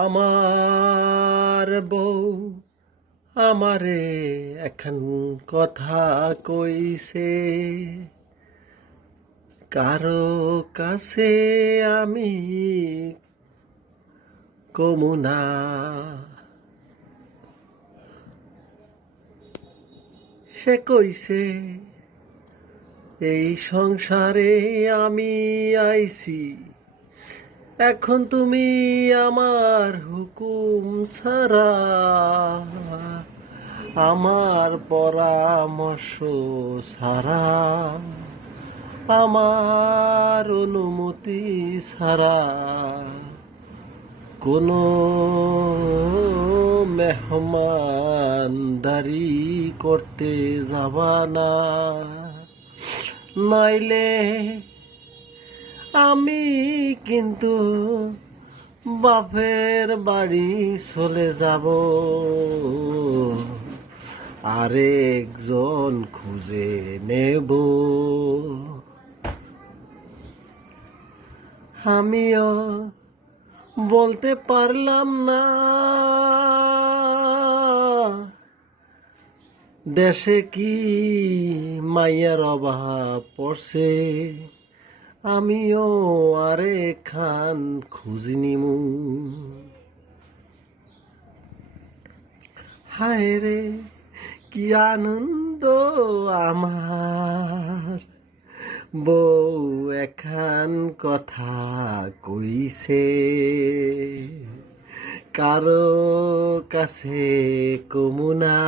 আমার বউ আমারে এখন কথা কইছে, কারো কাছে আমি কমু না। সে কইছে এই সংসারে আমি আইছি, এখন তুমি আমার হুকুম ছাড়া, আমার পরামর্শ ছাড়া, আমার অনুমতি ছাড়া কোনো মেহমানদারি করতে যাবা না, নাইলে আমি কিন্তু বাপের বাড়ি চলে যাব, আরেকজন খুঁজে নেব। আমিও বলতে পারলাম না দেশে কি মাইয়ার অভাব পড়ছে, আমিও আরেকখান খুঁজি নিমু। হায় রে কি আনন্দ আমার, বউ এখান কথা কইছে, কারো কাছে কমু না।